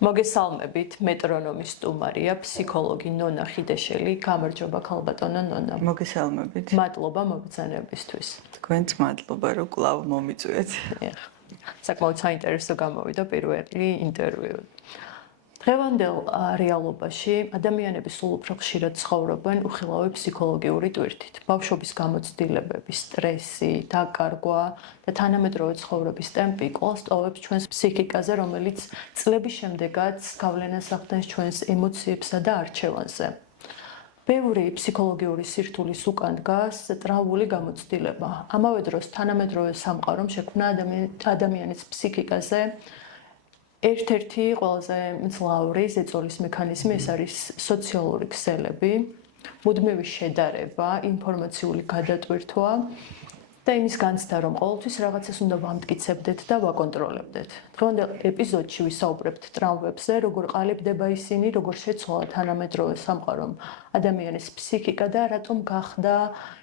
მოგესალმებით, მეტრონომის სტუმარია, ფსიქოლოგი ნონა ხიდეშელი. გამარჯობა ქალბატონო ნონა. მოგესალმებით. მადლობა მოგზანებისთვის. თქვენც მადლობა, რომ კვლავ მომიწვიეთ. საკმაოდ საინტერესო გამოვიდა პირველი ინტერვიუ. დღევანდელ რეალობაში ადამიანები სულ უფრო ხშირად ცხოვრობენ უხილავი ფსიქოლოგიური ტვირთით. ბავშვობის გამოცდილებები, სტრესი, დაკარგვა და თანამედროვე ცხოვრების ტემპი კვლავ სწავლობს ჩვენს ფსიქიკაზე, რომელიც წლების შემდეგაც გავლენას ახდენს ჩვენს ემოციებსა და არჩევანზე. ბევრი ფსიქოლოგიური სირთულის უკან დგას ტრავმული გამოცდილება. ამავე დროს თანამედროვე სამყარომ შექმნა ადამიანის ფსიქიკაზე ერთ-ერთი ყველაზე მძლავრი ზეწოლის მექანიზმი ეს არის სოციალური ქსელები, მუდმივი შედარება, ინფორმაციული გადატვირთვა და იმის განცდა, რომ ყოველთვის რაღაცას უნდა ვამტკიცებდეთ და ვაკონტროლებდეთ. დღევანდელ ეპიზოდში ვისაუბრებთ ტრავმებზე, როგორ ყალიბდება ისინი, როგორ შეცვალა თანამედროვე სამყარომ ადამიანის ფსიქიკა და რატომ გახდა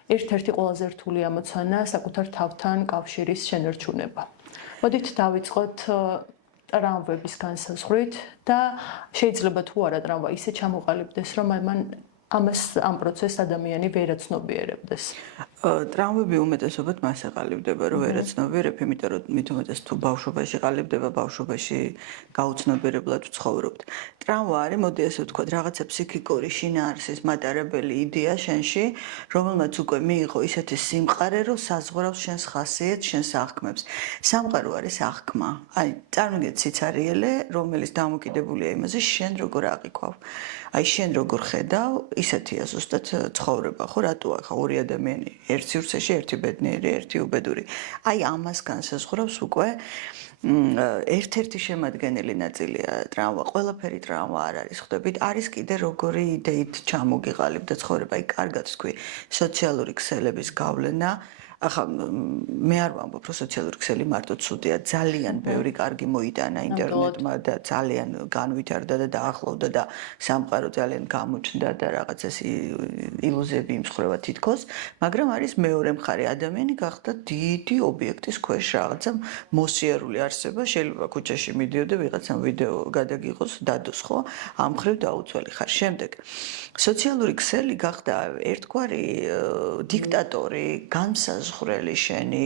ერთ-ერთი ყველაზე რთული ამოცანა საკუთარ თავთან კავშირის შენარჩუნება. მოდით დავიწყოთ ტრავმების განსაზღვრით და შეიძლება თუ არა ტრავმა ისე ჩამოყალიბდეს, რომ ამ პროცესს ადამიანი ვერაცნობიერებდეს. ტრავმები უმეტესობად მას ეყალიბდება, რომ ვერაცნობიერებ, იმიტომ რომ მით უმეტეს თუ ბავშვობაში ყალიბდება, ბავშვობაში გაუცნობიერებლად ვცხოვრობთ. ტრავმა არის, მოდი ასე ვთქვათ, რაღაცა ფსიქიკური შინაარსის მატარებელი იდეა შენში, რომელმაც უკვე მიიღო ისეთი სიმყარე, რომ საზღვრავს შენს ხასიათს, შენს აღქმებს. სამყარო არის აღქმა. აი, წარმოგიდგენთ სიცარიელე, რომელიც დამოკიდებულია იმაზე, შენ როგორ აღიქვავ. აი, შენ როგორ ხედავ, ისეთია ზუსტად ცხოვრება, ხო, რატო ახლა ორი ადამიანი ერთ სივრცეში, ერთი ბედნიერი, ერთი უბედური. აი, ამას განსაზღვრავს უკვე ერთ-ერთი შემადგენელი ნაწილია ტრავმა. ყველაფერი ტრავმა არ არის, ხვდებით? არის კიდე როგორი იდეით ჩამოგიყალიბდა ცხოვრება. აი, კარგად თქვი, სოციალური ქსელების გავლენა. ახლა მე არ ვამბობ, რომ სოციალური ქსელი მარტო ცუდია, ძალიან ბევრი კარგი მოიტანა ინტერნეტმა და ძალიან განვითარდა და დაახლოვდა და სამყარო ძალიან გამოჩნდა და რაღაც ეს ილუზიები იმსხვრევა თითქოს, მაგრამ არის მეორე მხარე, ადამიანი გახდა დიდი ობიექტის ქვეშ რაღაცა მოსიარული არსება, შეიძლება ქუჩაში მიდიოდე ვიღაცამ ვიდეო გადაგიღოს, დადოს, ხო? ამ მხრივ დაუცველი ხარ. შემდეგ სოციალური ქსელი გახდა ერთგვარი დიქტატორი, განსაზღვრელი შენი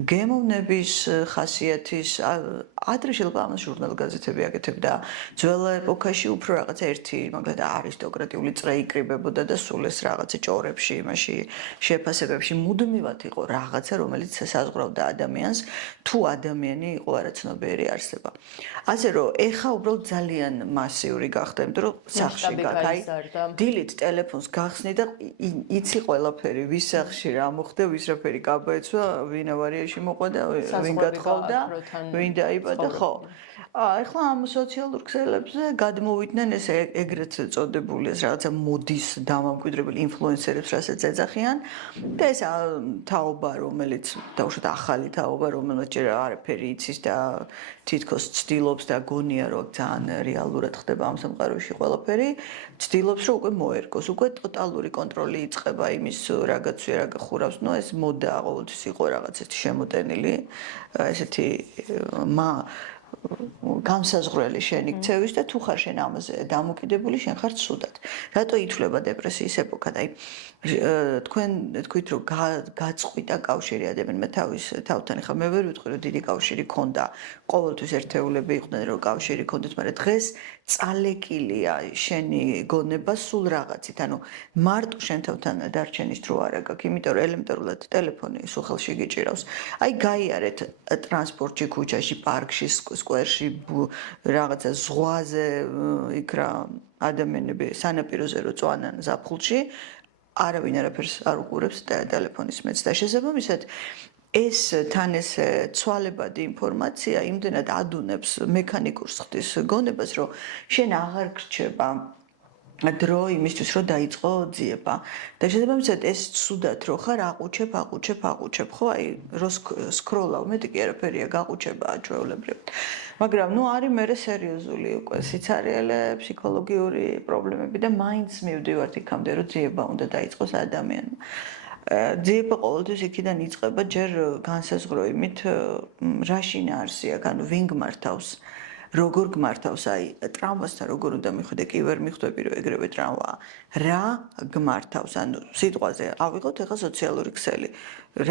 გემოვნების ხასიათის ადრე შეიძლება ამას ჟურნალ-გაზეთები აკეთებდა. ძველ ეპოქაში უფრო რაღაცა ერთი, მაგალითად არისტოკრატიული წრე იკრიბებოდა და სულ ეს რაღაცა ჭორებში, იმაში შეფასებებში მუდმივად იყო რაღაცა, რომელიც საზღვრავდა ადამიანს, თუ ადამიანი იყო არაცნობიერი არსება. ასე რომ, ეხა უბრალოდ ძალიან მასიური გახდა, იმიტომ რომ სახში გაკაი, დილით ტელეფონს გახსნი და იცი ყველაფერი, ვის სახში რა მოხდა, ვის რაფერი კაბაეცვა, ვინ ავარიაში მოყვა და ვინ გათხოვდა, ვინ დაიბადა, ხო. ეხლა ამ სოციალურ ქსელებზე გადმოვიდნენ ეს ეგრეთ წოდებული ეს რაღაცა მოდის დამამკვიდრებელი ინფლუენსერებს, რასაც ეძახიან და ეს თაობა, რომელიც დაუშვათ ახალი თაობა, რომელმაც ჯერ არაფერი იცის და თითქოს ცდილობს და გონია, რომ ძალიან რეალურად ხდება ამ სამყაროში ყველაფერი, ცდილობს, რომ უკვე მოერგოს, უკვე ტოტალური კონტროლი იწყება იმის რა გაცვია, რა გახურავს, ნუ ეს მოდა ყოველთვის იყო რაღაც ეს შემოტენილი, ესეთი განსაზღვრელი შენი ქცევის და თუ ხარ შენ ამაზე დამოკიდებული, შენ ხარ ცუდად. რატო ითვლება დეპრესიის ეპოქა? აი, თქვენ თქვით, რომ გაწყვიტა კავშირი ადამიანმა თავის თავთან. ახლა მე ვერ ვიტყვი, რომ დიდი კავშირი ქონდა. ყოველთვის ერთეულები იყვნენ, რომ კავშირი ქონდეთ, მაგრამ დღეს წალეკილია შენი გონება სულ რაღაცით. ანუ მარტო შენ თავთან დარჩენის დრო არ აქვს, იმიტომ რომ ელემენტარულად ტელეფონი სულ ხელში გიჭირავს. აი, გაიარეთ ტრანსპორტში, ქუჩაში, პარკში, სკვერში, რაღაცა ზღვაზე, იქ რა ადამიანები სანაპიროზე რო წვანან ზაფხულში, არავინ არაფერს არ უყურებს ტელეფონის მეც და შესაბამისად ეს თან ეს ცვალებადი ინფორმაცია იმდენად ადუნებს მექანიკურს ხდის გონებას, რომ შენ აღარ გრჩება დრო იმისთვის, რომ დაიწყო ძიება. და შესაბამისად ეს ცუდად რო ხარ, აყუჩებ, ხო, აი, რო სკროლავ, მეტი კი არაფერია, გაყუჩება ჩვეულებრივად. მაგრამ ნუ არის მერე სერიოზული უკვე სიცარიელე, ფსიქოლოგიური პრობლემები და მაინც მივდივართ იქამდე, რომ ძიება უნდა დაიწყოს ადამიანმა. ძიება ყოველთვის იქიდან იწყება ჯერ განსაზღვრო იმით, რა შინაარსი აქვს, ანუ ვინ გმართავს. როგორ გმართავს აი ტრავმასთან როგორ უნდა მიხვიდე კი ვერ მიხვდები რომ ეგრევე ტრავმაა რა გმართავს ანუ სიტყვაზე ავიღოთ ახლა სოციალური ქსელი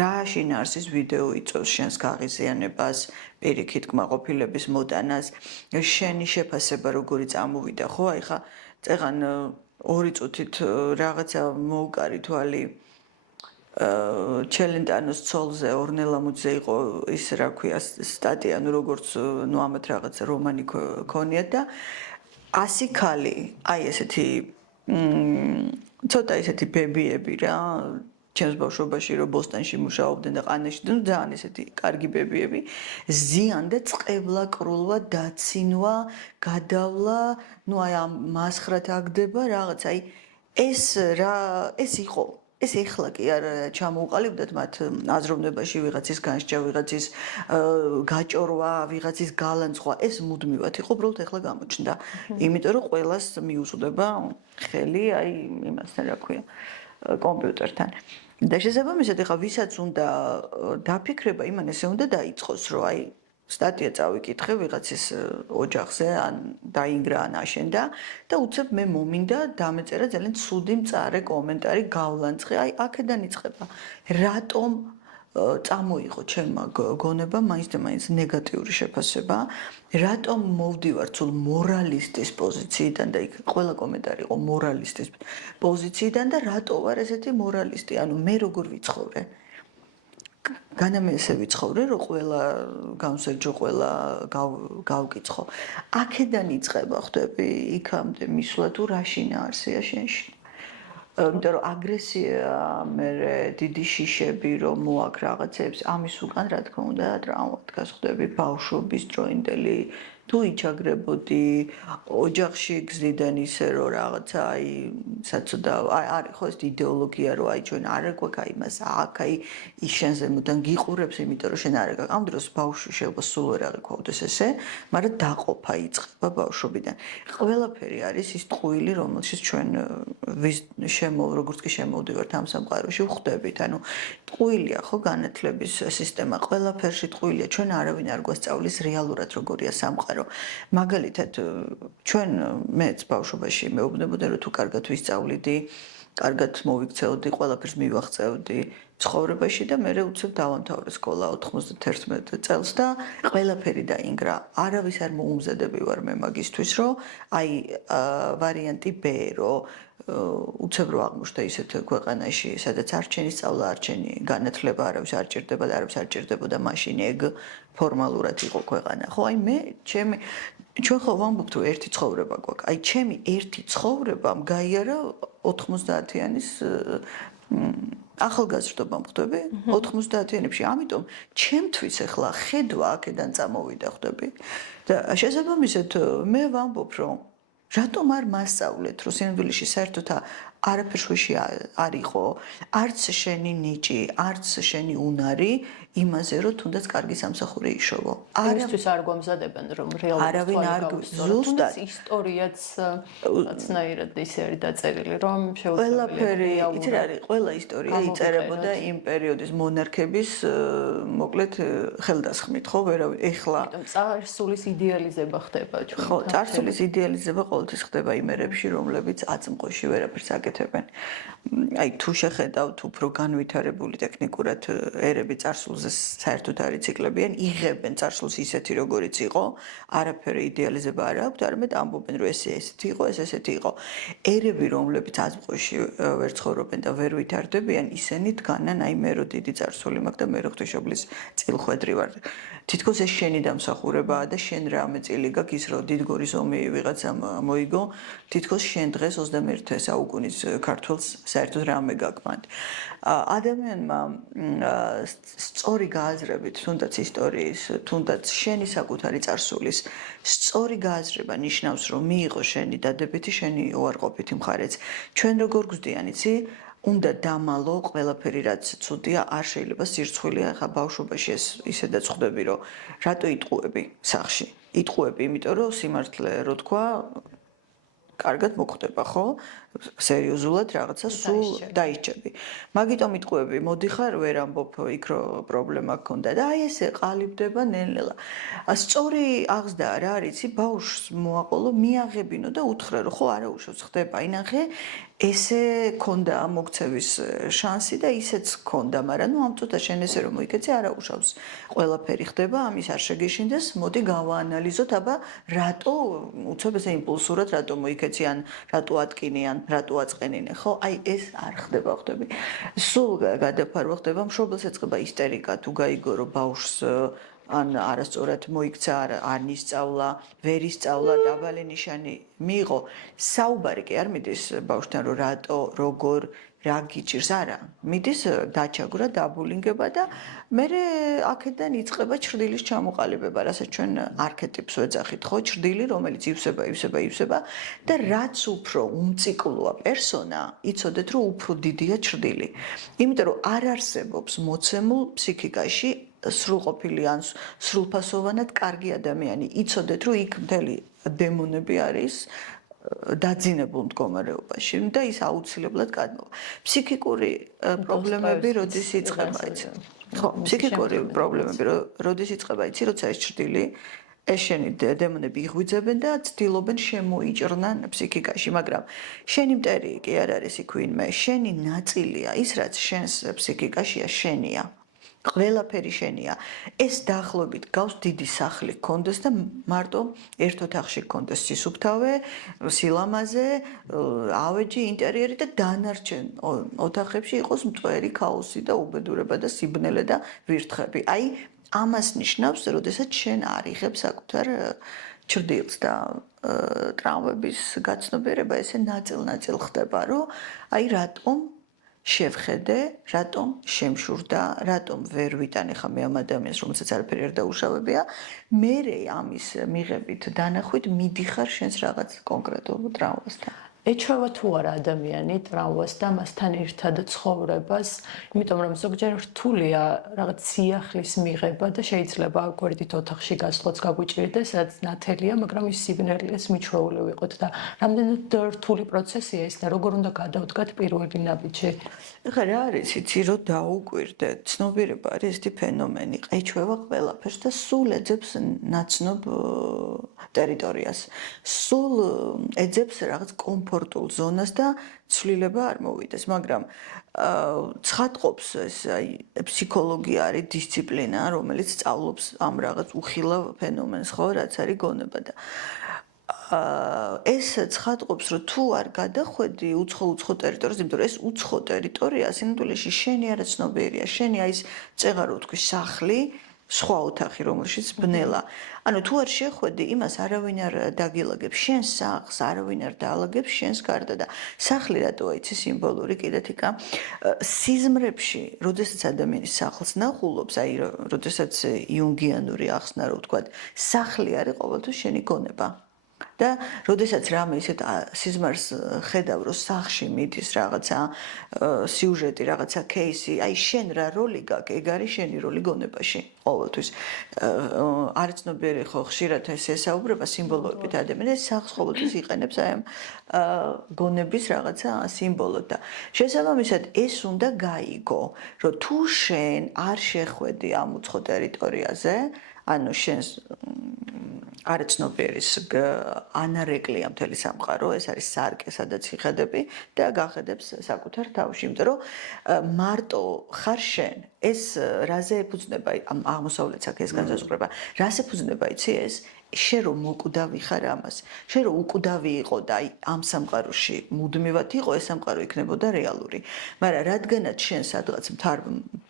რა შინაარსის ვიდეო იწვევს შენს გაღიზიანებას პირიქით კმაყოფილების მოტანას შენი შეფასება როგორი წამოვიდა ხო აი ხა წეღან 2 წუთით რაღაცა მოუკარი თვალი ჩელენტანოს ცოლზე ორნელამუძე იყო ის რა ქვია სტატია ნუ როგორც ნუ ამათ რაღაც რომანი ქონიათ და 100 ქალი აი ესეთი ცოტა ესეთი ბებიები რა ჩემს ბავშვობაში რომ ბოსტონში მუშაობდნენ და ყანაში ნუ ძალიან ესეთი კარგი ბებიები ზიან და წყებლა კრულვა დაცინვა გადავლა ნუ აი ამ მასხრად აგდება რაღაც აი ეს რა ეს იყო ეს ეხლა კი არ ჩამოუყალიბდათ მათ აზროვნებაში ვიღაცის განსჯა, ვიღაცის გაჭორვა, ვიღაცის გალანძღვა, ეს მუდმივად იყო, უბრალოდ ეხლა გამოჩნდა. იმიტომ რომ ყველას მიუწვდება ხელი, აი იმასთან რა ქვია, კომპიუტერთან. და შესაბამისად ეხლა ვისაც უნდა დაფიქრება, იმან ესე უნდა დაიწყოს, რომ აი სტატია წავიკითხე ვიღაცის ოჯახზე ან დაინგრა ან აშენდა და უცებ მე მომინდა დამეწერა ძალიან ცუდი მწარე კომენტარი გავლანძღე აი აქედან იწყება რატომ წამოიღო ჩემმა გონება მაინც და მაინც ნეგატიური შეფასება რატომ მოვდივარ ცულ მორალისტის პოზიციიდან და იქ ყველა კომენტარი იყო მორალისტის პოზიციიდან და რატო ვარ ესეთი მორალისტი ანუ მე როგორ ვიცხოვრე განამე ესე ვიცხოვრე რომ ყველა განსაჯო ყველა გავკიცხო აქედან იწყება ხვდები იქამდე მისვლა თუ რა შინაარსია შენში იმიტომ რომ აგრესია მე დიდი შიშები რომ მოაქვს რაღაცებს ამის უკან რა თქმა უნდა ტრავმა დგას ხვდები ბავშვობის დროინდელი თუ იჩაგრებოდი ოჯახში გზდიდან ისე რომ რაღაცა აი საწოდა არის ხო ეს იდეოლოგია რომ აი ჩვენ არ გვაქვს აი მას აქ აი ის შენზე მუდამ გიყურებს იმიტომ რომ შენ არ გაქვს ამ დროს ბავშვი შეიძლება სულ ვერ აღიქვავდეს ესე მაგრამ დაყოფა იწყება ბავშვობიდან ყველაფერი არის ის ტყუილი რომელშიც ჩვენ როგორც კი შემოვდივართ ამ სამყაროში ვხვდებით ანუ ტყუილია ხო განათლების სისტემა ყველაფერში ტყუილია ჩვენ არავინ არ გვასწავლის რეალურად როგორია სამყარო მაგალითად ჩვენ მეც ბავშვობაში მეუბნებოდნენ რომ თუ კარგად ვისწავლიდი, კარგად მოვიქცეოდი, ყველაფერს მივაღწევდი ცხოვრებაში და მე უცებ დავამთავრე სკოლა 91 წელს და ყველაფერი დაინგრა. არავის არ მოუმზადები ვარ მე მაგისთვის, რომ აი ვარიანტი B, რომ უცებ რო აღმოჩნდა ისეთ ქვეყანაში, სადაც არჩენი სწავლა, არჩენი განათლება არავის არ ჭირდება და არავის არ ჭირდებოდა მაშინ ეგ ფორმალურად იყო ქვეყანა. ხო, აი მე ჩვენ ხო ვამბობთ რომ ერთი ცხოვრება გვაქვს. აი ჩემი ერთი ცხოვრებამ გაიარა 90-იანის ახალგაზრდობამ ხვდები 90-იანებში. ამიტომ ჩემთვის ახლა ხედვა აქედან წამოვიდა ხვდები. და შესაბამისად მე ვამბობ რომ რატომ არ მასწავლეთ რომ სინამდვილეში საერთოდ არაფერში არ იყო არც შენი ნიჭი, არც შენი უნარი იმაზე რომ თუნდაც კარგი სამსახური იშოვო. არავის არ გვამზადებენ რომ რეალურად ზუსტად ისტორიაც რაცნაირად ისე არის დაწერილი რომ შეუძლია ყველაფერი იცი რა არის ყველა ისტორია იწერებოდა იმ პერიოდის მონარქების მოკლედ ხელდასხმით ხო ვერავინ ეხლა წარსულის იდეალიზება ხდება ჩვენ ხო წარსულის იდეალიზება ყოველთვის ხდება იმ ერებში რომლებიც აწმყოში ვერაფერს აკეთებენ აი თუ შეხედავთ უფრო განვითარებული ტექნიკურად ერები წარსულზე საერთოდ არ იციკლებიან, იღებენ წარსულს ისეთი როგორიც იყო, არაფერი იდეალიზება არ აქვს, არამედ ამბობენ რომ ეს ესეთი იყო, ეს ესეთი იყო. ერები რომლებიც აზმყოში ვერ ცხოვრობენ და ვერ ვითარდებიან, ისინი დგანან აი მე რო დიდი წარსული მაქვს და მე რო ღვთისმშობლის წილხვედრი ვარ. თითქოს ეს შენი დამსახურებაა და შენ რამე წილი გაქვს ის რომ დიდგორის ომი ვიღაცამ მოიგო, თითქოს შენ დღეს 21 საუკუნის ქართველს საერთოდ რამე გაქვს. ადამიანმა სწორი გააზრებით, თუნდაც ისტორიის, თუნდაც შენი საკუთარი წარსულის, სწორი გააზრება ნიშნავს, რომ მიიღო შენი დადებითი, შენი უარყოფითი მხარეც. ჩვენ როგორ გვზდიან, იცი? უნდა დამალო ყველაფერი რაც ცუდია, არ შეიძლება სირცხვილია, ხა ბავშვობაში ეს ისედაც ხვდები, რომ რატო იტყუები სახში? იტყუები, იმიტომ რომ სიმართლე რო თქვა კარგად მოხდება, ხო? სერიოზულად რაღაცა სულ დაიჭები. მაგიტომ იტყვები, მოდიხარ, ვერ ამბობ იქ რო პრობლემა გქონდა და აი ესე ყალიბდება ნელ-ნელა. სწორი აღზრდა რა არის, ბავშვს მოაყოლო, მიაღებინო და უთხრე რომ ხო არა უშავს ხდება, ინახე ესე ქონდა მოგცევის შანსი და ისეც ქონდა, მაგრამ ნუ ამ წუთა შენ ესე რომ მოიქეცე არა უშავს. ყველაფერი ხდება, ამის არ შეგეშინდეს, მოდი გავაანალიზოთ, აბა რატო უცებ ესე იმპულსურად რატო მოიქეცი ან რატო ატკინი ან რატო აწყენინე, ხო? აი ეს არ ხდება, ხვდები. სულ გადაფარვა ხდება, მშობელს ეწყება ისტერიკა თუ გაიგო რომ ბავშვს ან არასწორად მოიქცა, არ ისწავლა, ვერ ისწავლა, დაბალი ნიშანი მიიღო. საუბარი კი არ მიდის ბავშვთან რომ რატო, როგორ, რა გიჭირს, არა. მიდის დაჩაგვრა, დაბულინგება და მე აქედან იწყება ჩრდილის ჩამოყალიბება, რასაც ჩვენ არქეტიპს ვეძახით, ხო? ჩრდილი, რომელიც ივსება და რაც უფრო უმციკლოა პერსონა, იცოდეთ რომ უფრო დიდია ჩრდილი. იმიტომ რომ არ არსებობს მოცემულ ფსიქიკაში სრულყოფილი ან სრულფასოვანად კარგი ადამიანი. იცოდეთ რომ იქ მთელი დემონები არის დაძინებულ მდგომარეობაში და ის აუცილებლად გადმოვა. ფსიქიკური პრობლემები როდის იწყება, იცი? ხო, ფსიქიკური პრობლემები როდის იწყება, იცი, როცა ეს ჩრდილი ეს შენი დემონები იღვიძებენ და ცდილობენ შემოიჭრნან ფსიქიკაში, მაგრამ შენი მტერი კი არ არის იქ ვინმე, შენი ნაწილია, ის რაც შენს ფსიქიკაშია, შენია. ყველაფერი შენია. ეს დაახლოებით გავს დიდი სახლი გქონდეს და მარტო ერთ ოთახში გქონდეს სისუფთავე, სილამაზე, ავეჯი, ინტერიერი და დანარჩენ ოთახებში იყოს მტვერი, ქაოსი და უბედურება და სიბნელე და ვირთხები. აი ამას ნიშნავს, როდესაც შენ არ იღებ საკუთარ ჩრდილს და ტრავმების გაცნობიერება ესე ნაწილ-ნაწილ ხდება, რომ აი რატომ შევხედე, რატომ შემშურდა, რატომ ვერ ვიტანე ხა მე ამ ადამიანს, რომელსაც არაფერი არ დაუშავებია, მე ამის მიღებით დანახვით მიდიხარ შენს რაღაც კონკრეტულ ტრავმასთან. ეჩვევა თუ არა ადამიანი ტრავმას და მასთან ერთად ცხოვრებას, იმიტომ რომ ზოგჯერ რთულია რაღაც სიახლის მიღება და შეიძლება გვერდით ოთახში გასვლაც გაგვიჭირდეს, სადაც ნათელია, მაგრამ ის სიბნელეს მიჩვეული ვიყოთ და რამდენად რთული პროცესია ეს და როგორ უნდა გადავდგათ პირველი ნაბიჯი. ეხლა რა არის, იცი, რომ დაუკვირდე, ცნობიერება არის ესეთი ფენომენი, ეჩვევა ყველაფერს და სულ ეძებს ნაცნობ ტერიტორიას. სულ ეძებს რაღაც კომფორტულ ზონას და ცვლილება არ მოვიდეს, მაგრამ ცხადყოფს ეს აი ფსიქოლოგია არის დისციპლინა, რომელიც სწავლობს ამ რაღაც უხილავ ფენომენს, ხო, რაც არის გონება და ეს ცხადყოფს, რომ თუ არ გადახვედი უცხო ტერიტორიაზე, იმიტომ რომ ეს უცხო ტერიტორია სინამდვილეში შენი არა ცნობიერია, შენი აი ეს წეღარო თქვი სახლი, სხვა ოთახი, რომელშიც ბნელა. ანუ თუ არ შეხვედი, იმას არავინ არ დაგილაგებს, შენს სახლს არავინ არ დაალაგებს შენს გარდა და სახლი რატოა იცი სიმბოლური კიდეთიკა? სიზმრებში, როდესაც ადამიანის სახლს ნახულობს, აი როდესაც იუნგიანური ახსნა რო ვთქვა, სახლი არის ყოველთვის შენი გონება. და როდესაც რამე ისეთ სიზმარს ხედავ, რომ სახლში მიდის რაღაცა სიუჟეტი, რაღაცა кейსი, აი შენ რა როლი გაქვს, ეგ არის შენი როლი გონებაში. ყოველთვის არ ცნობიერი ხო ხშირად ეს ესაუბრება სიმბოლოებით ადამიანს სახლს ყოველთვის იყენებს აი ამ გონების რაღაცა სიმბოლოდ და შესაბამისად ეს უნდა გაიგო, რომ თუ შენ არ შეხვედი ამ უცხო ტერიტორიაზე, ანუ შენს არაცნობიერის ანარეკლია მთელი სამყარო, ეს არის სარკე, სადაც იხედები და გახედებს საკუთარ თავში, იმიტომ რომ მარტო ხარ შენ, ეს რაზე ეფუძნება ამ აღმოსავლეთ საქეს განსაზღვრება, რას ეფუძნება იცი ეს? შენ რომ მოკვდავი ხარ ამას, შენ რომ უკვდავი იყო და აი ამ სამყაროში მუდმივად იყო, ეს სამყარო იქნებოდა რეალური. მაგრამ რადგანაც შენ სადღაც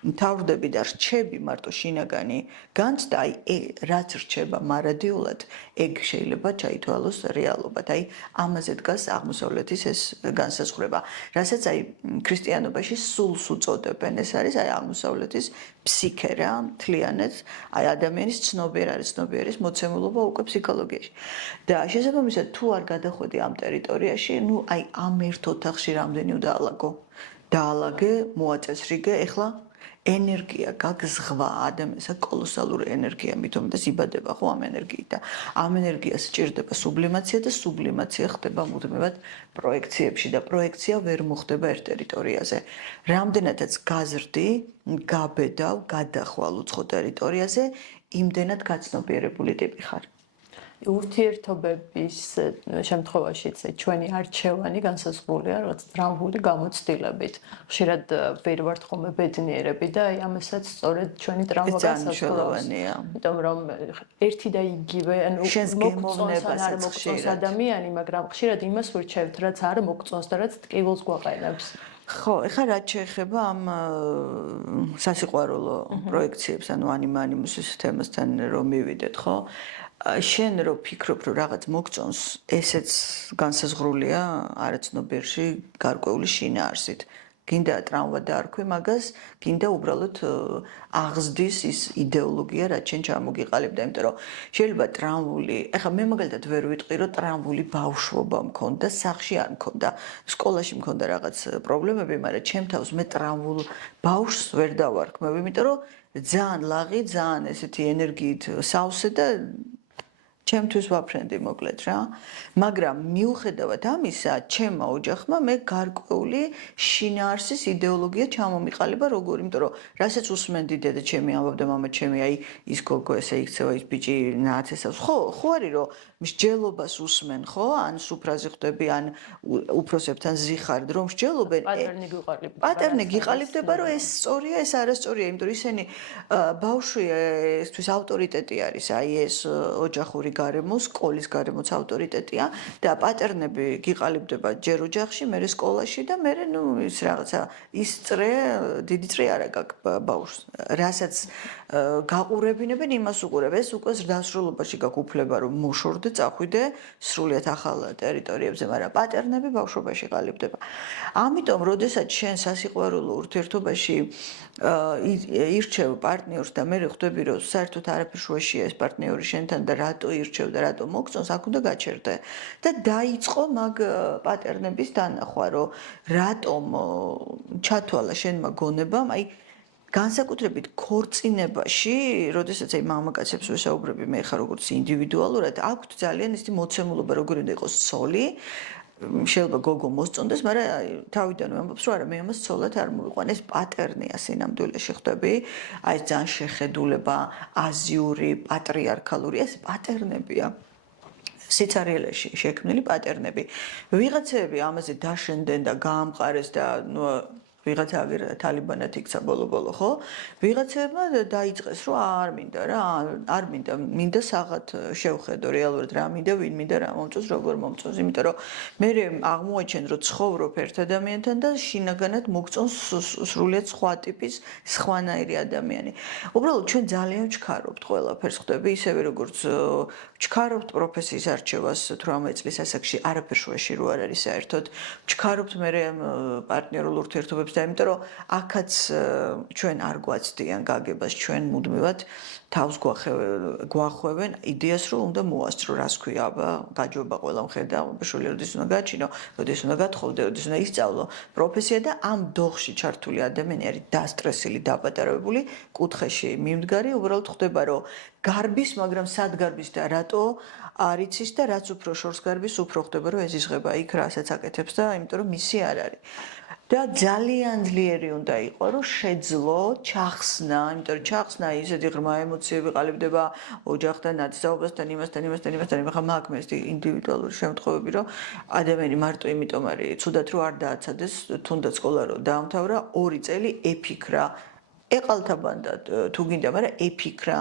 მთავრდები და რჩები მარტო შინაგანი განცდა, აი რაც რჩება მარადიულად, ეგ შეიძლება ჩაითვალოს რეალობად. აი ამაზე დგას აღმოსავლეთის ეს განსაზღვრება, რასაც აი ქრისტიანობაში სულს უწოდებენ, ეს არის აი აღმოსავლეთის ფსიქე რა, მთლიანად, აი ადამიანის ცნობიერის მოცემულობა უკვე ფსიქოლოგიაში. და შესაბამისად თუ არ გადახვედი ამ ტერიტორიაში, ნუ აი ამ ერთ ოთახში რამდენი უნდა ალაგო. დაალაგე, მოაწესრიგე, ეხლა ენერგია გაგზღვა ადამიანს კოლოსალური ენერგია მithom და იბადება ხო ამ ენერგიით და ამ ენერგიას სჭირდება სუბლიმაცია და სუბლიმაცია ხდება მუდმივად პროექციებში და პროექცია ვერ მოხდება ერთ ტერიტორიაზე. რამდენადაც გაზრდი, გაბედავ, გადახვალ უცხო ტერიტორიაზე, იმდენად გაცნობიერებული ტიპი ხარ. ურთიერთობების შემთხვევაშიც ჩვენი არჩევანი განსაზღვრულია რაღაც ტრამვული გამოცდილებით. ხშირად ვერ ვართ ხოლმე ბედნიერები და აი ამასაც სწორედ ჩვენი ტრამვა განსაზღვრავს. იმიტომ რომ ერთი და იგივე, ანუ მოგწონს ან არ მოგწონს ადამიანი, მაგრამ ხშირად იმას ვირჩევთ, რაც არ მოგწონს და რაც ტკივილს გვაყენებს. ხო, ეხლა რაც შეეხება ამ სასიყვარულო პროექციებს, ანუ ანიმუსის თემასთან რომ მივიდეთ, ხო? შენ რო ფიქრობ, რომ რაღაც მოგწონს, ესეც განსაზღვრულია არაცნობიერში გარკვეული შინაარსით. გინდა ტრამვა დაარქვი მაგას, გინდა უბრალოდ აღზრდის ის იდეოლოგია, რაც შენ ჩამოგიყალიბდა, იმიტომ რომ შეიძლება ტრამვული, ეხლა მე მაგალითად ვერ ვიტყვი, რომ ტრამვული ბავშვობა მქონდა, სახში არ მქონდა, სკოლაში მქონდა რაღაც პრობლემები, მაგრამ ჩემ თავს მე ტრამვულ ბავშვს ვერ დავარქმევ, იმიტომ რომ ძალიან ლაღი, ძალიან ესეთი ენერგიით სავსე და ჩემთვის ვაფრენდი მოკლედ რა, მაგრამ მიუხედავად ამისა, ჩემმა ოჯახმა მე გარკვეული შინაარსის იდეოლოგია ჩამომიყალიბა როგორ, იმიტომ რომ რასაც უსმენდი დედა ჩემი ამბობდა მამა ჩემი, აი ის გოგო ესე იქცევა, ის ბიჭი ნაცესავს. ხო არის რომ მსჯელობას უსმენ, ხო? ან სუფრაზე ხვდები, ან უფროსებთან ზიხარდ, რომ მსჯელობენ. პატერნი გიყალიბდება, რომ ეს სწორია, ეს არასწორია, იმიტომ რომ ისინი ბავშვია ესთვის ავტორიტეტი არის, აი ეს ოჯახური გარემო, სკოლის გარემოც ავტორიტეტია და პატერნები გიყალიბდება ჯერ ოჯახში, მერე სკოლაში და მერე ნუ ის რაღაცა ის წრე, დიდი წრე არა გაქვს ბავშვს. რასაც გაყურებინებენ, იმას უყურებ. ეს უკვე ზრდასრულობაში გაქვს უფლება რომ მოშორდე, წახვიდე სრულიად ახალ ტერიტორიებზე, მაგრამ პატერნები ბავშვობაში ყალიბდება. ამიტომ, როდესაც შენ სასიყვარულო ურთიერთობაში ირჩევ პარტნიორს და მე ხვდები რომ საერთოდ არაფერ შუაშია ეს პარტნიორი შენთან და რატო ირჩევ და რატო მოგწონს, აქ უნდა გაჩერდე. და დაიწყო მაგ პატერნების დანახვა, რომ რატომ ჩათვალა შენმა გონებამ, აი განსაკუთრებით ქორწინებაში, როდესაც აი მამაკაცებს ვესაუბრები მე ხარ როგორც ინდივიდუალურად, აქვთ ძალიან ისეთი მოცემულობა, როგორ უნდა იყოს ცოლი. შეიძლება გოგო მოსწონდეს, მაგრამ თავიდანვე ამბობს, რომ არა, მე ამას ცოლად არ მოვიყვან. ეს პატერნია სინამდვილეში ხვდები, აი ძალიან შეხედულება, აზიური, პატრიარქალური, ეს პატერნებია. სიცარიელეში შექმნილი პატერნები. ვიღაცები ამაზე დაშენდნენ და გაამყარეს და ნუ ვიღაცა თალიბანად იქცა ბოლო-ბოლო, ხო? ვიღაცებმა დაიწყეს, რომ არ მინდა რა, არ მინდა, მინდა საღად შევხედო რეალურად რა მინდა, ვინ მინდა რა მომწონს, როგორ მომწონს, იმიტომ რომ მე აღმოაჩენ, რომ ცხოვრობ ერთ ადამიანთან და შინაგანად მოგწონს სრულიად სხვა ტიპის, სხვანაირი ადამიანი. უბრალოდ ჩვენ ძალიან ვჩქარობთ ყველაფერს, ხვდები, ისევე როგორც ვჩქარობთ პროფესიის არჩევას 18 წლის ასაკში, არაფერ შუაში რო არ არის საერთოდ. ვჩქარობთ მე პარტნიორულ ურთიერთობებს და იმიტომ რომ აქაც ჩვენ არ გვაცდიან გაგებას, ჩვენ მუდმივად თავს გვახვევენ იდეას, რომ უნდა მოასწრო, რას ქვია, აბა, გაჯობა ყველა მხედა, ბიშველი როდის უნდა გაჩინო, როდის უნდა გათხოვდე, როდის უნდა ისწავლო პროფესია და ამ დოხში ჩართული ადამიანი არის დასტრესილი, დაპატარებული, კუთხეში მიმდგარი, უბრალოდ ხდება, რომ გარბის, მაგრამ სად გარბის და რატო არ იცის და რაც უფრო შორს გარბის, უფრო ხდება, რომ ეზიზღება იქ რასაც აკეთებს და იმიტომ რომ მისი არ არის. და ძალიან ძლიერი უნდა იყოს, რომ შეძლო ჩახსნა, იმიტომ რომ ჩახსნა ისეთი ღრმა ემოციები ყალიბდება ოჯახთან, ნათესაობასთან, იმასთან, ხა მაქვს მე ესეთი ინდივიდუალური შემთხვევები, რომ ადამიანი მარტო იმიტომ არის, ცუდად რომ არ დააცადეს, თუნდაც სკოლა რომ დაამთავრა, 2 წელი ეფიქრა. ეყალთაბანდა თუ გინდა, მაგრამ ეფიქრა.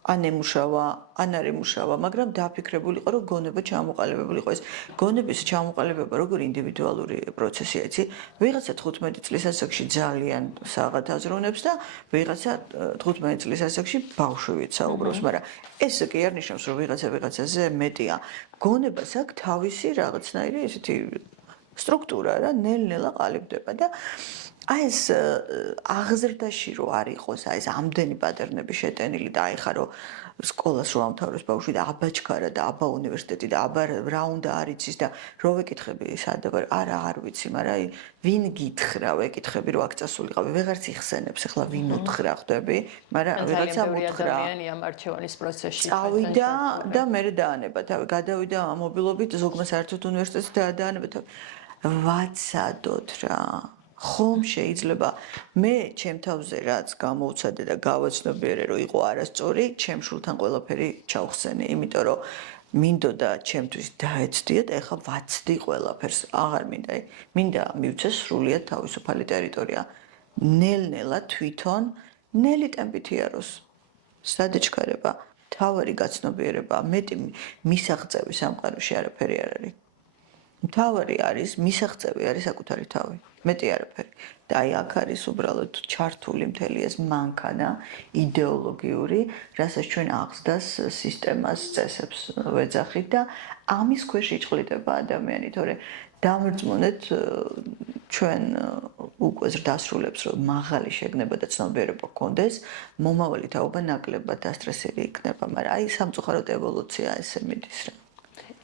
ან ემუშავა, ან არ ემუშავა, მაგრამ დაფიქრებული იყო, რომ გონება ჩამოყალიბებული იყო. ეს გონების ჩამოყალიბება როგორი ინდივიდუალური პროცესია, იცი? ვიღაცა 15 წლის ასაკში ძალიან საღად აზროვნებს და ვიღაცა 15 წლის ასაკში ბავშვით საუბრობს, მაგრამ ეს კი არ ნიშნავს, რომ ვიღაცაზე მეტია. გონებას აქვს თავისი რაღაცნაირი ესეთი სტრუქტურა რა, ნელ-ნელა ყალიბდება და აი ეს აღზრდაში რო არ იყოს, აი ეს ამდენი პატერნები შეტენილი და აი ხარო სკოლას რო ამთავრებს ბავშვი და აბა ჩქარა და აბა უნივერსიტეტი და აბა რა უნდა არ იცის და რო ვეკითხები სად ვარ არ ვიცი მაგრამ აი ვინ გითხრა ვეკითხები რო აქ წასულიყავი ვეღარც იხსენებს ახლა ვინ უთხრა ხვდები მაგრამ ვიღაცა უთხრა ადამიანი ამ არჩევანის პროცესში წავიდა და მე დაანება თავი გადავიდა მობილობით ზოგმა საერთოდ უნივერსიტეტში დაანება თავი ვაცადოთ რა ხომ შეიძლება მე ჩემ თავზე რაც გამოვცადე და გავაცნობიერე რომ იყო არასწორი ჩემ შულთან ყველაფერი ჩავხსენე იმიტომ რომ მინდოდა ჩემთვის დაეცდია და ეხლა ვაცდი ყველაფერს აღარ მინდა მინდა მივცეს სრულიად თავისუფალი ტერიტორია ნელ-ნელა თვითონ ნელი ტემპით იაროს სადეჩქარება თავარი გაცნობიერება მეტი მისაღწევი სამყაროში არაფერი არ არის მთავარი არის მისაღწევი არის საკუთარი თავი მეტი არაფერი და აი აქ არის უბრალოდ ჩართული მთელი ეს მანქანა იდეოლოგიური რასაც ჩვენ აღზრდას სისტემას წესებს ვეძახით და ამის ქვეშ იჭყლიტება ადამიანი თორე დამრწმუნეთ ჩვენ უკვე ზრდასრულებს რომ მაღალი შეგნება და ცნობიერება გქონდეს მომავალი თაობა ნაკლებად დასტრესილი იქნება მაგრამ აი სამწუხაროდ ევოლუცია ესე მიდის რა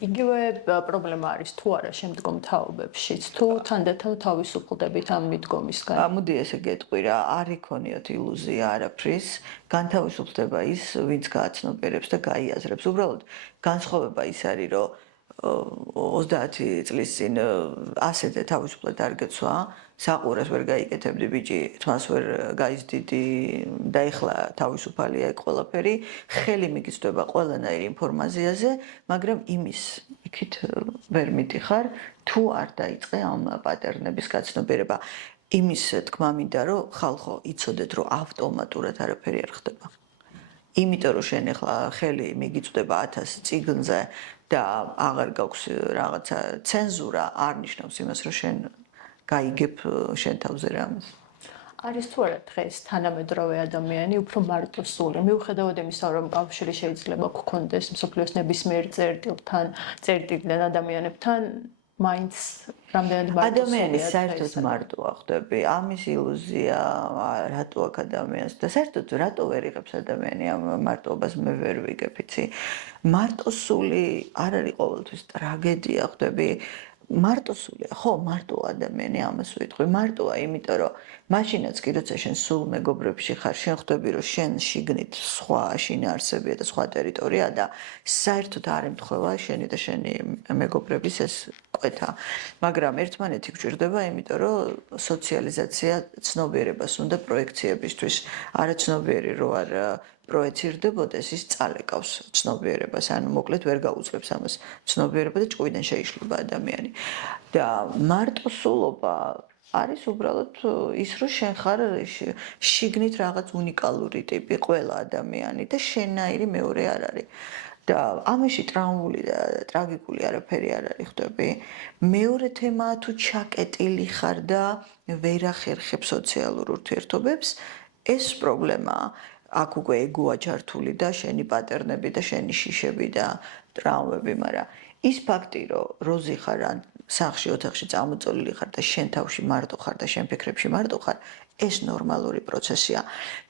იგივე პრობლემა არის თუ არა შემდგომ თაობებშიც თუ თანდათან თავისუფლდებით ამ მიდგომისგან მოდი ესე გეტყვი რა არ იქონიოთ ილუზია არაფრის განთავისუფლდება ის ვინც გააცნობიერებს და გაიაზრებს უბრალოდ განსხვავება ის არის რომ 30 წლის წინ ასეთე თავისუფლად არ გეცვა საყურას ვერ გაიკეთებდი ბიჭი თმას ვერ გაიზდიდი და ეხლა თავისუფალია ეგ ყველაფერი ხელი მიგიწვდება ყველანაირ ინფორმაციაზე მაგრამ იმის იქით ვერ მიდიხარ თუ არ დაიწყე ამ პატერნების გაცნობიერება იმის თქმა მინდა რომ ხალხო იცოდეთ რომ ავტომატურად არაფერი არ ხდება იმიტომ რომ შენ ეხლა ხელი მიგიწვდება 1000 წიგნზე და აღარ გაქვს რაღაცა ცენზურა არ ნიშნავს იმას რომ შენ გაიგებ შენ თავზე რამეს არის თუ არა დღეს თანამედროვე ადამიანი უფრო მარტოსული მიუხედავად იმისა რომ კავშირი შეიძლება გქონდეს მსოფლიოს ნებისმიერ წერტილთან ადამიანებთან მაინც რამდენად მარტოსულია ადამიანი საერთოდ მარტოა ხვდები ამის ილუზია რატო აქ ადამიანს და საერთოდ რატო ვერ იღებს ადამიანი ამ მარტოობას მე ვერ ვიგებ იცი მარტოსული არ არის ყოველთვის ტრაგედია ხვდები მარტოსულია ხო მარტო ადამიანი ამას ვიტყვი მარტოა იმიტომ რომ მაშინაც კი როცა შენ სულ მეგობრებში ხარ შენ ხვდები რომ შენ შიგნით სხვა შინაარსებია და სხვა ტერიტორია და საერთოდ არ ემთხვევა შენი და შენი მეგობრების ეს კვეთა მაგრამ ერთმანეთი გჭირდება იმიტომ რომ სოციალიზაცია ცნობიერებას უნდა პროექციებისთვის არაცნობიერი რო არ პროექცირდებოდეს ის წალეკავს ცნობიერებას ანუ მოკლედ ვერ გაუძლებს ამას ცნობიერება და ჭკვიდან შეიშლება ადამიანი და მარტოსულობა არის უბრალოდ ის რომ შენ ხარ შიგნით რაღაც უნიკალური ტიპი ყველა ადამიანი და შენაირი მეორე არ არის და ამაში ტრაუმული და ტრაგიკული არაფერი არ არის ხვდები მეორე თემაა თუ ჩაკეტილი ხარ და ვერ ახერხებ სოციალურ ურთიერთობებს ეს პრობლემაა აქ უკვე ეგოა ჩართული და შენი პატერნები და შენი შიშები და ტრაუმები მაგრამ ის ფაქტი რომ როზი ხარ ან სახლში ოთახში წამოწოლილი ხარ და შენ თავში მარტო ხარ და შენ ფიქრებში მარტო ხარ ეს ნორმალური პროცესია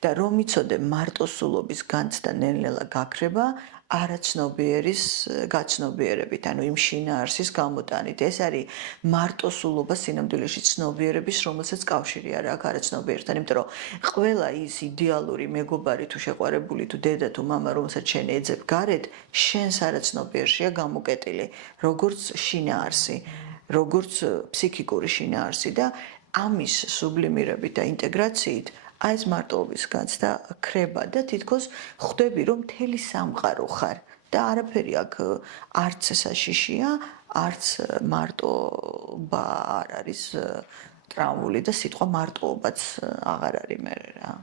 და რომ იცოდე მარტოსულობის განცდა ნელ-ნელა გაქრება არაცნობიერის გაცნობიერებით ანუ იმ შინაარსის გამოტანით ეს არის მარტოსულობა სინამდვილეში ცნობიერების რომელსაც კავშირი არ აქვს არაცნობიერთან იმიტომ რომ ყველა ის იდეალური მეგობარი თუ შეყვარებული თუ დედა თუ მამა რომელსაც შენ ეძებ გარეთ შენს არაცნობიერშია გამოკეტილი როგორც შინაარსი როგორც ფსიქიკური შინაარსი და ამის სუბლიმირებით და ინტეგრაციით აი ეს მარტოობის განცდა ქრება და თითქოს ხვდები რომ მთელი სამყარო ხარ და არაფერი აქ არც საშიშია არც მარტობა არ არის ტრაუმული და სიტყვა მარტოობაც აღარ არის მე რა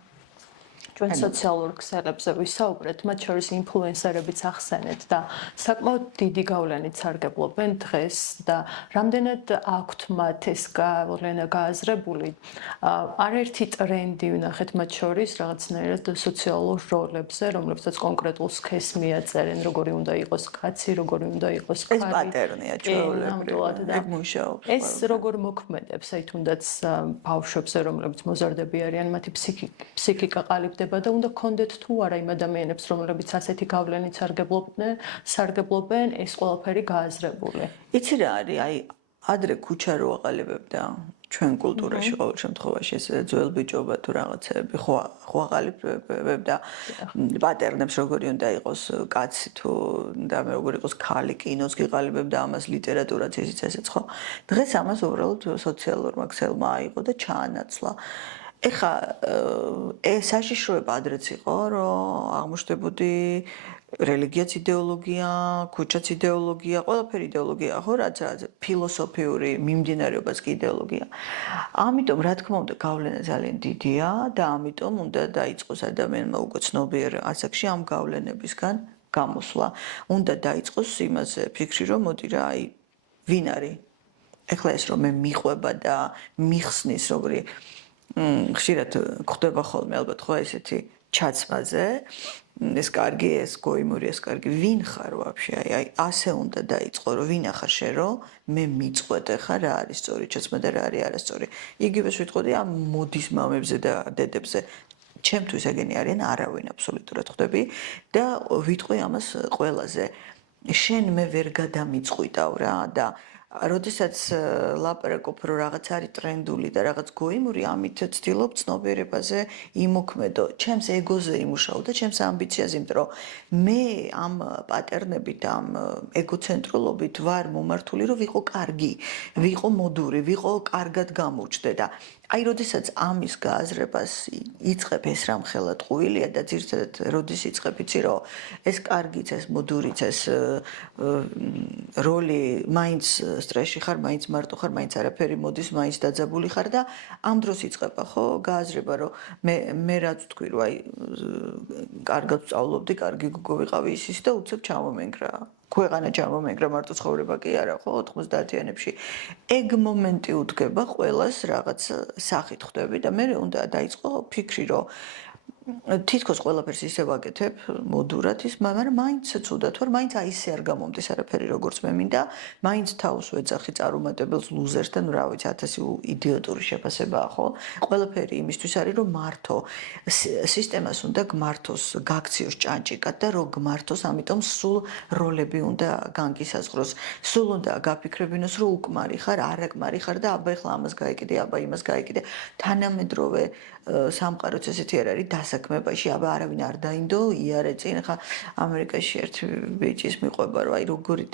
ჩვენ სოციალურ ქსელებზე ვისაუბრეთ, მათ შორის ინფლუენსერებიც ახსენეთ და საკმაოდ დიდი გავლენით სარგებლობენ დღეს და რამდენად აქვთ მათ ეს გავლენა გააზრებული. არაერთი ტრენდი ვნახეთ მათ შორის რაღაცნაირად სოციალურ როლებზე, რომლებსაც კონკრეტულ სქესს მიაწერენ, როგორი უნდა იყოს კაცი, როგორი უნდა იყოს ქალი. ეს პატერნია ჩვეულებრივად და მუშაობს. ეს როგორ მოქმედებს, აი თუნდაც ბავშვებზე, რომლებიც მოზარდები არიან, მათი ფსიქიკა ყალიბდება იწება და უნდა გქონდეთ თუ არა იმ ადამიანებს, რომლებიც ასეთი გავლენით სარგებლობენ, ეს ყველაფერი გააზრებული. იცი რა არის, აი ადრე ქუჩა რო აყალიბებდა ჩვენ კულტურაში ყოველ შემთხვევაში ეს ძველბიჭობა თუ რაღაცები ხო აყალიბებდა პატერნებს როგორი უნდა იყოს კაცი თუ და მე როგორი იყოს ქალი კინოს გიყალიბებდა ამას ლიტერატურაც ისიც ესეც ხო დღეს ამას უბრალოდ სოციალურმა ქსელმა აიღო და ჩაანაცვლა ეხა ეს საშიშროება ადრეც იყო რომ აღმოჩნდებოდი რელიგიაც იდეოლოგია, ქუჩაც იდეოლოგია, ყველაფერი იდეოლოგია, ხო, რაც ფილოსოფიური მიმდინარეობაც კი იდეოლოგია. ამიტომ, რა თქმა უნდა, გავლენა ძალიან დიდია და ამიტომ უნდა დაიწყოს ადამიანმა უკვე ცნობიერ ასაკში ამ გავლენებისგან გამოსვლა. უნდა დაიწყოს იმაზე ფიქრი, რომ მოდი რა, აი, ვინ არის? ეხლა ეს რომ მე მიყვება და მიხსნის, როგორი ხშირად გვხვდება ხოლმე ალბათ ხო ესეთი ჩაცმაზე ეს კარგი, ეს გოიმური, ეს კარგი, ვინ ხარ ვაფშე? აი, ასე უნდა დაიწყო, რომ ვინ ახარ შე, რომ მე მიწყვეტ ხარ რა არის სწორი ჩაცმა და რა არის არასწორი. იგივეს ვიტყოდი ამ მოდის მამებზე და დედებზე. ჩემთვის ეგენი არიან არავინ აბსოლუტურად ხვდები და ვიტყვი ამას ყველაზე. შენ მე ვერ გადამიწყვიტავ რა და როდესაც ლაპარაკობ რომ რაღაც არის ტრენდული და რაღაც გოიმური, ამით ცდილობ ცნობიერებაზე იმოქმედო, ჩემს ეგოზე იმუშაო და ჩემს ამბიციაზე, იმიტომ რომ მე ამ პატერნებით, ამ ეგოცენტრულობით ვარ მომართული, რომ ვიყო კარგი, ვიყო მოდური, ვიყო კარგად გამოვჩდე და აი, როდესაც ამის გააზრებას იწყებ ეს რამ ხელად ყუილია და ძირითადად როდის იწყებ იცი რომ ეს კარგიც, ეს მოდურიც, ეს როლი მაინც სტრესში ხარ, მაინც მარტო ხარ, მაინც არაფერი მოდის, მაინც დაძაბული ხარ და ამ დროს იწყება ხო გააზრება რომ მე რაც ვთქვი რომ აი კარგად ვსწავლობდი, კარგი გოგო ვიყავი ისიც და უცებ ჩამომენგრა. ქვეყანა ჩამომენგრა მარტო ცხოვრება კი არა ხო 90-იანებში. ეგ მომენტი უდგება ყველას რაღაც სახით ხვდები და მე უნდა დაიწყო ფიქრი რომ თითქოს ყველაფერს ისე ვაკეთებ მოდურად ის, მაგრამ მაინც ცუდად ვარ, მაინც აი ისე არ გამომდის არაფერი როგორც მე მინდა, მაინც თავს ვეძახი წარუმატებელს ლუზერს და ნუ რა ვიცი 1000 იდიოტური შეფასებაა ხო? ყველაფერი იმისთვის არის რომ მართო სისტემას უნდა გმართოს, გაქციოს ჭანჭიკად და რომ გმართოს, ამიტომ სულ როლები უნდა განკისაზღვროს. სულ უნდა გაფიქრებინოს რომ უკმარი ხარ, არაკმარი ხარ და აბა ეხლა ამას გაიკიდე, აბა იმას გაიკიდე. თანამედროვე სამყაროც ესეთი არ არის დასაქმებაში, აბა არავინ არ დაინდო, იარე წინ ხა ამერიკაში ერთი ბიჭის მიყვება რომ აი როგორი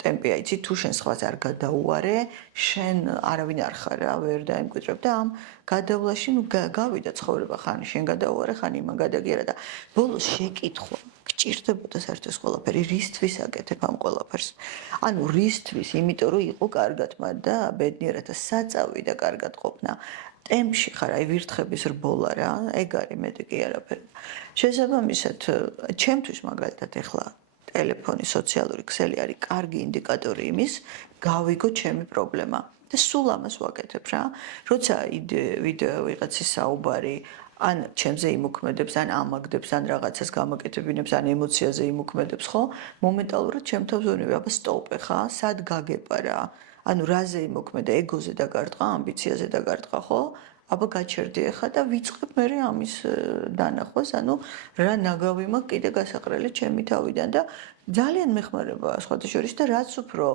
ტემპია იცი თუ შენ სხვას არ გადაუარე, შენ არავინ არ ხარ რა, ვერ დაიმკვიდრებ და ამ გადავლაში ნუ გავიდა ცხოვრება ხანი შენ გადაუარე, ხანი იმან გადაგიერა და ბოლოს შეკითხვა გჭირდებოდა საერთოდ ეს ყველაფერი რისთვის აკეთებ ამ ყველაფერს. ანუ რისთვის, იმიტომ რომ იყო კარგად მათ და ბედნიერად საწავი და კარგად ყოფნა. ტემპში ხარ, აი ვირთხების რბოლა რა, ეგ არის მეტი კი არაფერი. შესაბამისად, ჩემთვის მაგალითად ეხლა ტელეფონი, სოციალური ქსელი არის კარგი ინდიკატორი იმის, გავიგო ჩემი პრობლემა და სულ ამას ვაკეთებ რა. როცა ვიდეო ვიღაცის საუბარი ან ჩემზე იმოქმედებს, ან ამაგდებს, ან რაღაცას გამაკეთებინებს, ან ემოციაზე იმოქმედებს, ხო? მომენტალურად ჩემ თავს ვეუბნები, აბა სტოპე ხა, სად გაგეპა რა? ანუ რაზე იმოქმედა, ეგოზე დაგარტყა, ამბიციაზე დაგარტყა, ხო? აბა გაჩერდი ახლა და ვიწყებ მე ამის დანახვას, ანუ რა ნაგავი მაქვს კიდე გასაყრელი ჩემი თავიდან და ძალიან მეხმარება სხვათა შორის და რაც უფრო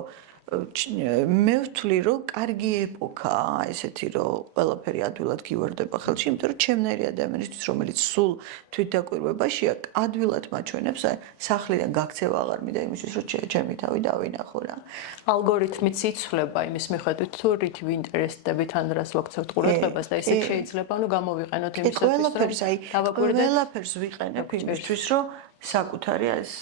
მე ვთვლი რომ კარგი ეპოქაა ესეთი რომ ყველაფერი ადვილად გივარდება ხელში, იმიტომ რომ ჩემნაირი ადამიანისთვის რომელიც სულ თვითდაკვირვებაშია, ადვილად მაჩვენებს სახლიდან გაქცევა აღარ მინდა იმისთვის რომ ჩემი თავი დავინახო რა. ალგორითმიც იცვლება იმის მიხედვით თუ რით ვინტერესდებით ან რას ვაქცევთ ყურადღებას და ესე შეიძლება ანუ გამოვიყენოთ იმისათვის რომ ყველაფერს ვიყენებ იმისთვის რომ საკუთარი ეს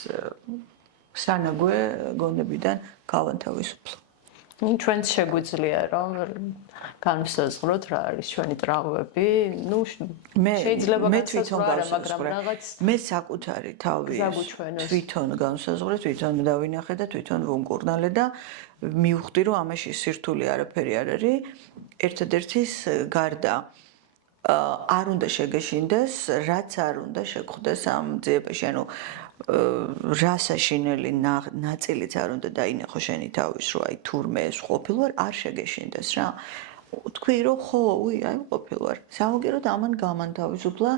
სანაგვე გონებიდან გავანთავისუფლო. ჩვენც შეგვიძლია რომ განვსაზღვროთ რა არის ჩვენი ტრავმები, ნუ შეიძლება მე თვითონ მაგრამ რაღაც მე საკუთარი თავი თვითონ განვსაზღვრე, თვითონ დავინახე და თვითონ ვუმკურნალე და მივხვდი რომ ამაში სირთული არაფერი არ არის. ერთადერთის გარდა არ უნდა შეგეშინდეს, რაც არ უნდა შეგხვდეს ამ ძიებაში, ანუ რასაშინელი ნაწილიც არ უნდა დაინახო შენი თავის, რომ აი თურმე ეს ყოფილვარ არ შეგეშინდეს რა. თქვი რომ ხო, აი ყოფილ ვარ. სამაგიეროდ ამან გამანთავისუფლა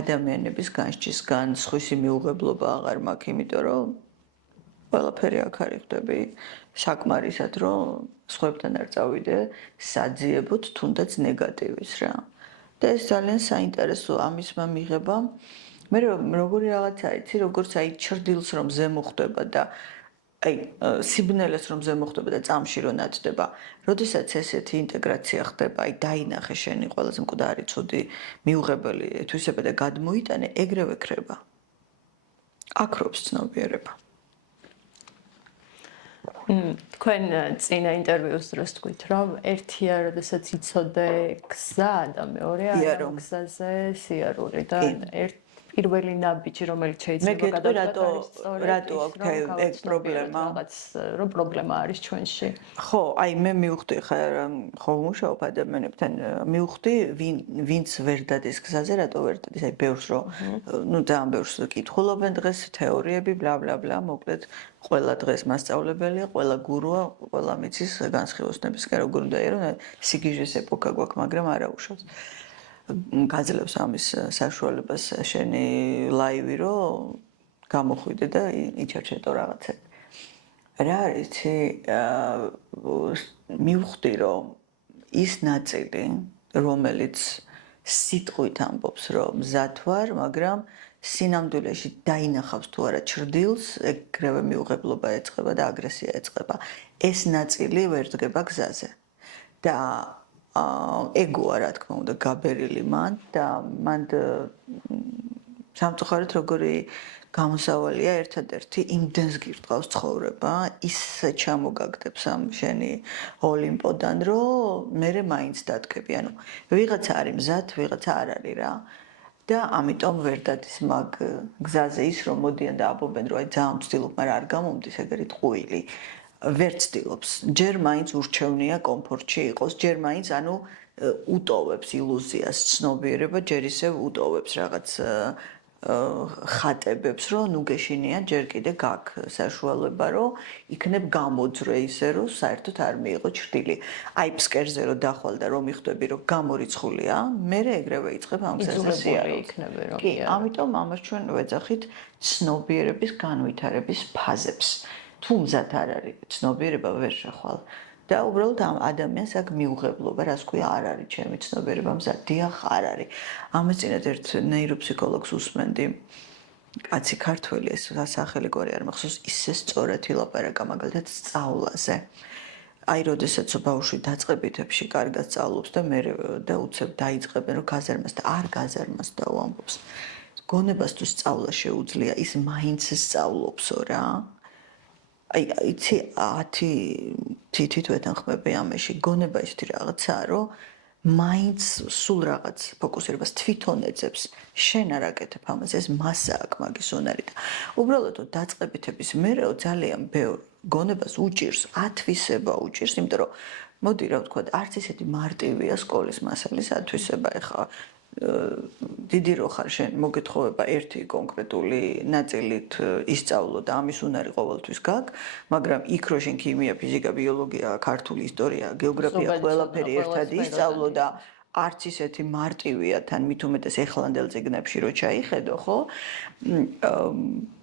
ადამიანების განსჯისგან, სხვისი მიუღებლობა აღარ მაქვს, იმიტომ რომ ყველაფერი აქ არის ხდები საკმარისად რომ სხვებთან არ წავიდე საძიებოთ თუნდაც ნეგატივის რა. და ეს ძალიან საინტერესო ამისმა მიღებამ მე როგორი რაღაცა იცი როგორც აი ჩრდილს რომ ზემო ხდება და აი სიბნელეს რომ ზემო ხდება და წამში რომ ნათდება როდესაც ესეთი ინტეგრაცია ხდება აი დაინახე შენი ყველაზე მკვდარი ცუდი მიუღებელი თვისება და გადმოიტანე ეგრევე ქრება აქრობს ცნობიერება თქვენ წინა ინტერვიუს დროს თქვით რომ ერთია როდესაც იცოდე გზა და მეორეა გზაზე სიარული და პირველი ნაბიჯი რომელიც შეიძლება გადავიდეთ რატო აქვს ეგ პრობლემა რომ პრობლემა არის ჩვენში ხო აი მე მივხვდი ხო მუშაობ ადამიანებთან მივხვდი ვინც ვერ დადის გზაზე რატო ვერ დადის აი ბევრს რომ ნუ ძალიან ბევრს კითხულობენ დღეს თეორიები ბლა ბლა ბლა მოკლედ ყველა დღეს მასწავლებელია ყველა გურუა ყველა მიცის განსხილოსნებისკენ როგორ უნდა ერო სიგიჟეს ეპოქა გვაქვს მაგრამ არა უშავს გაძლევს ამის საშუალებას შენი ლაივი რომ გამოხვიდე და იჩერჩეტო რაღაცა. რა არის მივხვდი რომ ის ნაწილი რომელიც სიტყვით ამბობს რომ მზად ვარ, მაგრამ სინამდვილეში დაინახავს თუ არა ჩრდილს, ეგრევე მიუღებლობა ეწყება და აგრესია ეწყება. ეს ნაწილი ვერ დგება გზაზე. და ეგოა რა თქმა უნდა გაბერილი მან და მან სამწუხაროდ როგორი გამოსავალია ერთადერთი იმდენს გირტყავს ცხოვრება ისე ჩამოგაგდებს ამ შენი ოლიმპოდან რომ მე მაინც დადგები ანუ ვიღაცა არის მზად ვიღაცა არ არის რა და ამიტომ ვერ დადის მაგ გზაზე ის რომ მოდიან და აბობენ რომ აი ძალიან ვცდილობ მაგრამ არ გამომდის ეგრე ტყუილი ვერ ცდილობს. ჯერ მაინც ურჩევნია კომფორტში იყოს, ჯერ მაინც ანუ უტოვებს ილუზიას, ცნობიერება ჯერ ისევ უტოვებს რაღაც ხატებებს, რომ ნუ გეშინია ჯერ კიდე გაქვს საშუალება, რომ იქნებ გამოძრე ისე, რომ საერთოდ არ მიიღო ჩრდილი. აი ფსკერზე რომ დახვალ და რომ მიხვდები, რომ გამორიცხულია, მე ეგრევე იწყებ ამ გზაზე სიარულს. კი, ამიტომ ამას ჩვენ ვეძახით ცნობიერების განვითარების ფაზებს. თუ მზად არ არის ცნობიერება ვერ შეხვალ და უბრალოდ ამ ადამიანს აქ მიუღებლობა რას ქვია არ არის ჩემი ცნობიერება მზად დიახ არ არის ამას წინათ ერთ ნეიროფსიქოლოგს უსმენდი კაცი ქართველი ეს სახელი გვარი არ მახსოვს ისე სწორად ილაპარაკა მაგალითად სწავლაზე აი როდესაც ბავშვი დაწყებითებში კარგად სწავლობს და მე და უცებ დაიწყებენ რომ გაზარმას და არ გაზარმას და უამბობს გონებას თუ სწავლა შეუძლია ის მაინც სწავლობსო რა აი იცი 10 თითით ვეთანხმები ამაში გონება ისეთი რაღაცაა რომ მაინც სულ რაღაც ფოკუსირებას თვითონ ეძებს შენ არ აკეთებ ამას ეს მასა აქვს მაგის უნარი და უბრალოდ დაწყებითების მერეო ძალიან ბევრ გონებას უჭირს ათვისება უჭირს იმიტომ რომ მოდი რა ვთქვა არც ისეთი მარტივია სკოლის მასალის ათვისება ეხა დიდი რო ხარ შენ მოგეთხოვება ერთი კონკრეტული ნაწილით ისწავლო და ამის უნარი ყოველთვის გაქვს, მაგრამ იქ რო შენ ქიმია, ფიზიკა, ბიოლოგია, ქართული ისტორია, გეოგრაფია ყველაფერი ერთად ისწავლო და არც ისეთი მარტივია თან მით უმეტეს ეხლანდელ წიგნებში რო ჩაიხედო, ხო?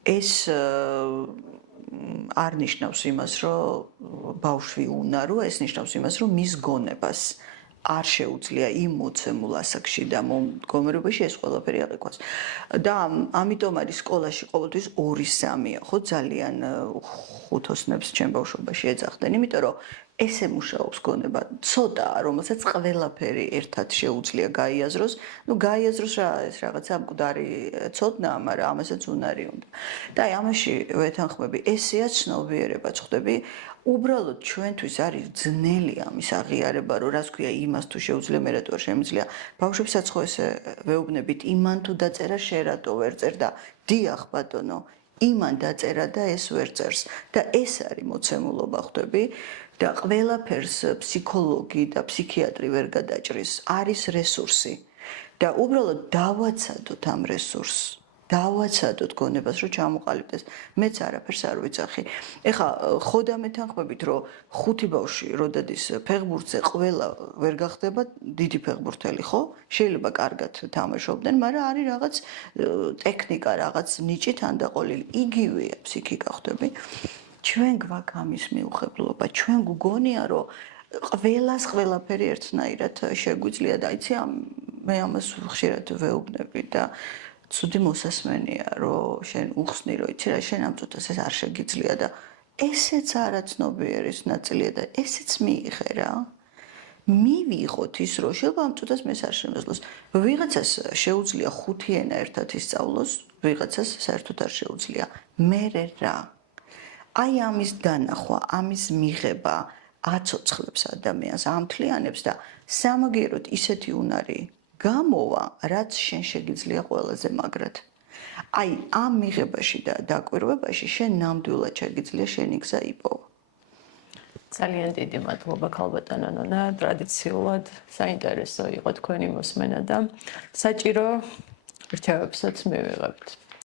ეს არ ნიშნავს იმას, რომ ბავშვი უნარო, ეს ნიშნავს იმას, რომ მის გონებას არ შეუძლია იმ მოცემულ ასაკში და მდგომარეობაში ეს ყველაფერი აღიქვას. და ამიტომ არის სკოლაში ყოველთვის 2-3-ია, ხო ძალიან ხუთოსნებს ჩემ ბავშვობაში ეძახდნენ, იმიტომ რომ ესე მუშაობს გონება, ცოტაა, რომელსაც ყველაფერი ერთად შეუძლია გაიაზროს. ნუ გაიაზროს რა ეს რაღაცა მკვდარი ცოდნაა, მაგრამ ამასაც უნარი უნდა. და აი ამაში ვეთანხმები, ესეა ცნობიერება, ხვდები? უბრალოდ ჩვენთვის არის ძნელი ამის აღიარება, რომ რას ქვია იმას თუ შეუძლია მე რატო არ შემიძლია. ბავშვებსაც ხო ესე ვეუბნებით, იმან თუ დაწერა შენ რატო ვერ წერ და დიახ ბატონო, იმან დაწერა და ეს ვერ წერს. და ეს არის მოცემულობა ხვდები და ყველაფერს ფსიქოლოგი და ფსიქიატრი ვერ გადაჭრის. არის რესურსი და უბრალოდ დავაცადოთ ამ რესურსს. დავაცადოთ გონებას, რომ ჩამოყალიბდეს. მეც არაფერს არ ვიცახი. ეხლა ხოდამე თანხმებით, რომ ხუთი ბავშვი რო დადის ფეხბურთზე, ყველა ვერ გახდება დიდი ფეხბურთელი, ხო? შეიძლება კარგად თამაშობდნენ, მაგრამ არის რაღაც ტექნიკა, რაღაც ნიჭი თანდაყოლილი. იგივეა ფსიქიკა ხვდები. ჩვენ გვაქვს ამის მიუღებლობა, ჩვენ გგონია, რომ ყველას ყველაფერი ერთნაირად შეგვიძლია და იცი მე ამას ხშირად ვეუბნები და ცუდი მოსასმენია, რომ შენ უხსნი, რომ იცი რა, შენ ამ წუთას ეს არ შეგიძლია და ესეც არაცნობიერის ნაწილია და ესეც მიიღე რა. მივიღოთ ის, რომ შეიძლება ამ წუთას მე არ შემეძლოს. ვიღაცას შეუძლია 5 ენა ერთად ისწავლოს, ვიღაცას საერთოდ არ შეუძლია. მე რა. აი ამის დანახვა, ამის მიღება აცოცხლებს ადამიანს, ამთლიანებს და სამაგიეროდ ისეთი უნარი გამოვა, რაც შენ შეგიძლია ყველაზე მაგრად. აი ამ მიღებაში და დაკვირვებაში შენ ნამდვილად შეგიძლია შენი გზა იპოვა. ძალიან დიდი მადლობა ქალბატონო ნონა, ტრადიციულად საინტერესო იყო თქვენი მოსმენა და საჭირო რჩევებსაც მივიღებთ.